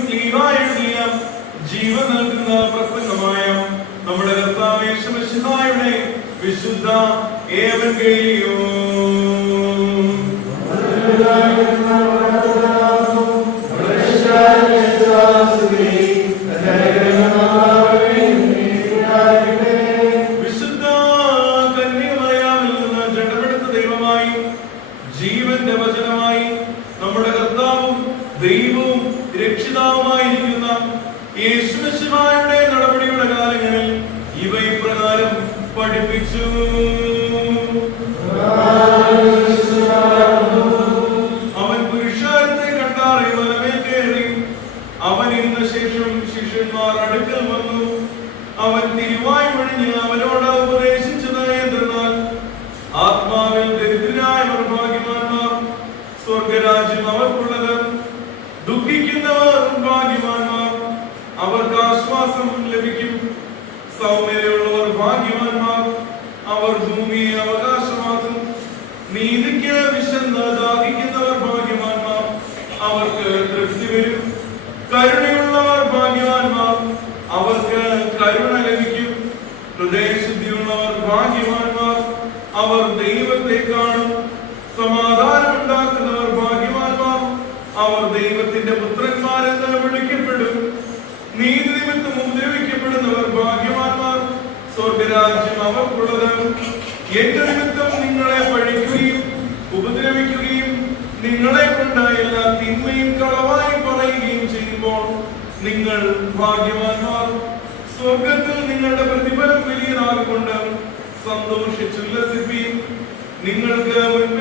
സ്ലീഹ എഴുതിയ ജീവൻ നൽകുന്ന പ്രസംഗമായ നമ്മുടെ കർത്താവേശുയുടെ വിശുദ്ധ ഏവൻഗേലിയോ വിശുദ്ധ ദൈവമായി ജീവന്റെ കർത്താവും ദൈവവും രക്ഷിതാവുമായിരിക്കുന്ന യേശുശിവായുടെ നടപടിയുടെ കാലങ്ങളിൽ ഇവ ഇപ്രകാരം പഠിപ്പിച്ചു. അവൻ പുരുഷാരത്തെ കണ്ടാറി വലമേ കയറി അവൻ ഇരുന്ന ശേഷം ശിഷ്യന്മാർ അടുക്കൽ വന്നു. അവൻ തിരുവായി ഒഴിഞ്ഞ് അവനോട് ഉപദേശിച്ചത് എന്തെന്നാൽ ആത്മാവിൽ ദരിദ്രരായവർ ഭാഗ്യവാന്മാർ സ്വർഗരാജ്യം അവർക്കുള്ളത് ദുഃഖിക്കുന്നവർ ഭാഗ്യവാന്മാർ. അവർക്ക് ആശ്വാസം ലഭിക്കും. സൗമ്യതയുള്ളവർ ഭാഗ്യവാന്മാർ. അവർ ഭൂമിയെ അവകാശമാക്കും. നീതിക്ക് വിശന്ന് ദാഹിക്കുന്നവർ ഭാഗ്യവാന്മാർ. അവർക്ക് തൃപ്തി വരും. കരുണയുള്ളവർ ഭാഗ്യവാന്മാർ. അവർക്ക് കരുണ ലഭിക്കും. ഹൃദയശുദ്ധിയുള്ളവർ ഭാഗ്യവാന്മാർ. അവർ ദൈവത്തെ ദൈവത്തിന്റെ പുത്രന്മാരെന്ന് വിളിക്കപ്പെടും? നീതി നിമിത്തം ഉപദ്രവിക്കപ്പെടുന്നവർ ഭാഗ്യവാന്മാർ. സ്വർഗരാജ്യം അവർക്കുള്ളത് എന്റെ നിമിത്തം നിങ്ങളെ പഴിക്കുകയും ഉപദ്രവിക്കുകയും നിങ്ങളെ കൊണ്ട് എല്ലാ തിന്മയും കളവായി പറയുകയും ചെയ്യുമ്പോൾ നിങ്ങൾ ഭാഗ്യവാന്മാർ. സ്വർഗത്തിൽ നിങ്ങളുടെ പ്രതിഫലം വലിയതാകൊണ്ട് സന്തോഷിച്ചുല്ലസിപ്പീൻ നിങ്ങൾക്ക് മുൻപേ